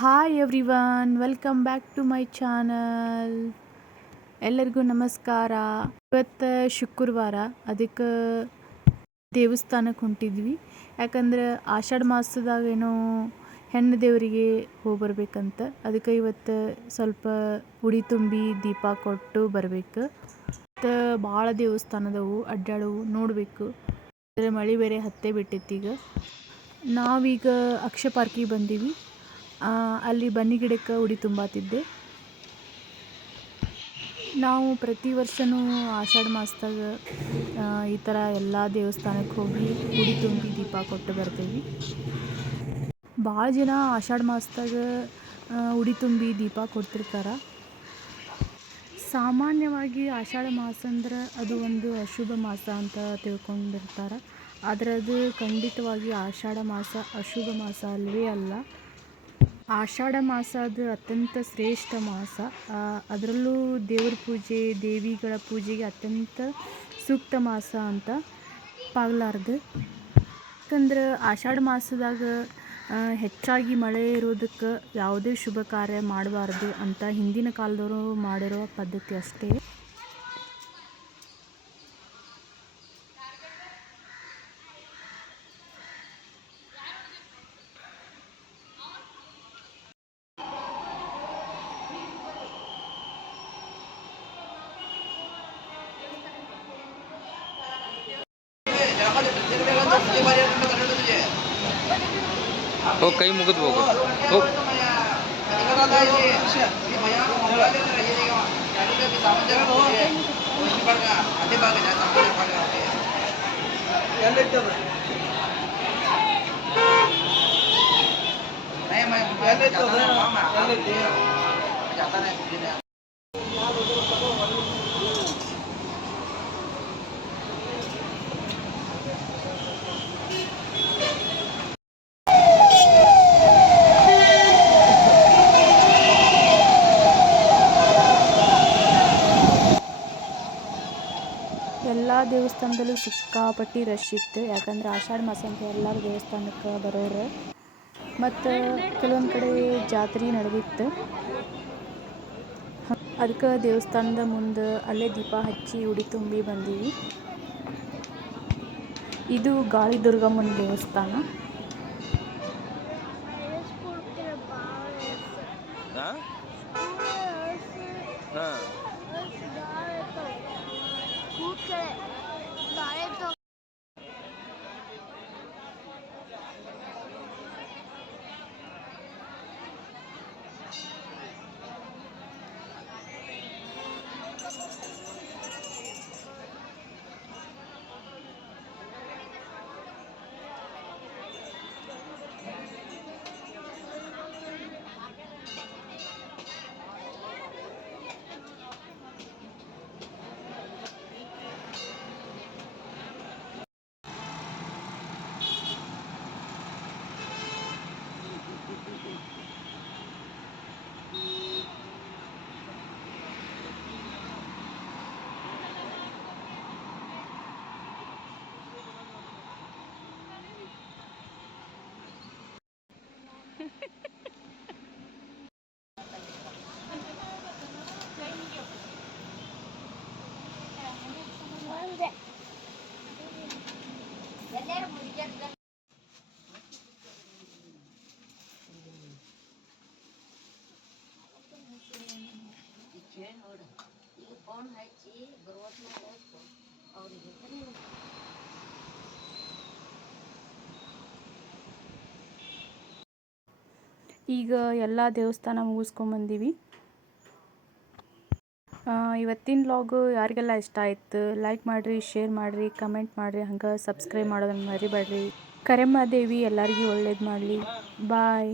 Hi everyone, welcome back to my channel. ಎಲ್ಲರಿಗೂ ನಮಸ್ಕಾರ. ಇವತ್ತು ಶುಕ್ರವಾರ, ಅದಕ್ಕೆ ದೇವಸ್ಥಾನಕ್ಕೆ ಹೊಂಟಿದ್ವಿ. ಯಾಕಂದ್ರೆ ಆಷಾಢ ಮಾಸದಾಗ ಏನೋ ಹೆಣ್ಣು ದೇವರಿಗೆ ಹೋಗ್ಬರ್ಬೇಕಂತ. ಅದಕ್ಕೆ ಇವತ್ತು ಸ್ವಲ್ಪ ಉಡಿ ತುಂಬಿ ದೀಪ ಕೊಟ್ಟು ಬರಬೇಕು. ಮತ್ತು ಭಾಳ ದೇವಸ್ಥಾನದವು ಅಡ್ಡಾಡವು ನೋಡಬೇಕು. ಅಂದರೆ ಮಳೆ ಬೇರೆ ಹತ್ತೇ ಬಿಟ್ಟಿತ್ತು. ಈಗ ನಾವೀಗ ಅಕ್ಷಯ ಪಾರ್ಕಿಗೆ ಬಂದೀವಿ. ಅಲ್ಲಿ ಬನ್ನಿ ಗಿಡಕ್ಕೆ ಉಡಿ ತುಂಬಾತಿದ್ದೆ. ನಾವು ಪ್ರತಿ ವರ್ಷವೂ ಆಷಾಢ ಮಾಸದಾಗ ಈ ಥರ ಎಲ್ಲ ದೇವಸ್ಥಾನಕ್ಕೆ ಹೋಗಿ ಉಡಿ ತುಂಬಿ ದೀಪ ಕೊಟ್ಟು ಬರ್ತೀವಿ. ಭಾಳ ಜನ ಆಷಾಢ ಮಾಸದಾಗ ಉಡಿ ತುಂಬಿ ದೀಪ ಕೊಡ್ತಿರ್ತಾರೆ. ಸಾಮಾನ್ಯವಾಗಿ ಆಷಾಢ ಮಾಸ ಅಂದ್ರೆ ಅದು ಒಂದು ಅಶುಭ ಮಾಸ ಅಂತ ತಿಳ್ಕೊಂಡಿರ್ತಾರೆ. ಆದರೆ ಅದು ಖಂಡಿತವಾಗಿ ಆಷಾಢ ಮಾಸ ಅಶುಭ ಮಾಸ ಅಲ್ಲವೇ ಅಲ್ಲ. ಆಷಾಢ ಮಾಸ ಅದು ಅತ್ಯಂತ ಶ್ರೇಷ್ಠ ಮಾಸ. ಅದರಲ್ಲೂ ದೇವ್ರ ಪೂಜೆ, ದೇವಿಗಳ ಪೂಜೆಗೆ ಅತ್ಯಂತ ಸೂಕ್ತ ಮಾಸ ಅಂತ ಪಾಗಲಾರ್ದು. ಯಾಕಂದ್ರೆ ಆಷಾಢ ಮಾಸದಾಗ ಹೆಚ್ಚಾಗಿ ಮಳೆ ಇರೋದಕ್ಕೆ ಯಾವುದೇ ಶುಭ ಕಾರ್ಯ ಮಾಡಬಾರ್ದು ಅಂತ ಹಿಂದಿನ ಕಾಲದವರು ಮಾಡಿರೋ ಪದ್ಧತಿ ಅಷ್ಟೇ. ಕೈ ಮುಗಿದು ಹೋಗು. ಎಲ್ಲ ದೇವಸ್ಥಾನದಲ್ಲೂ ಸಿಕ್ಕಾಪಟ್ಟಿ ರಶ್ ಇತ್ತು. ಯಾಕಂದ್ರೆ ಆಷಾಢ ಮಾಸ ಅಂತ ಎಲ್ಲರೂ ದೇವಸ್ಥಾನಕ್ಕೆ ಬರೋರು. ಮತ್ತು ಕೆಲವೊಂದು ಕಡೆ ಜಾತ್ರೆ ನಡೆದಿತ್ತು. ಅದಕ್ಕೆ ದೇವಸ್ಥಾನದ ಮುಂದೆ ಅಲ್ಲೇ ದೀಪ ಹಚ್ಚಿ ಉಡಿ ತುಂಬಿ ಬಂದೀವಿ. ಇದು ಗಾಳಿ ದುರ್ಗಮ್ಮನ ದೇವಸ್ಥಾನ. ಈಗ ಎಲ್ಲ ದೇವಸ್ಥಾನ ಮುಗಿಸ್ಕೊಂಬಂದೀವಿ. ಇವತ್ತಿನ ವ್ಲಾಗು ಯಾರಿಗೆಲ್ಲ ಇಷ್ಟ ಆಯ್ತು ಲೈಕ್ ಮಾಡಿರಿ, ಶೇರ್ ಮಾಡಿರಿ, ಕಮೆಂಟ್ ಮಾಡಿರಿ, ಹಂಗೆ ಸಬ್ಸ್ಕ್ರೈಬ್ ಮಾಡೋದನ್ನು ಮರಿಬೇಡ್ರಿ. ಕರೆಮ್ಮ ದೇವಿ ಎಲ್ಲರಿಗೂ ಒಳ್ಳೇದು ಮಾಡಲಿ. ಬಾಯ್.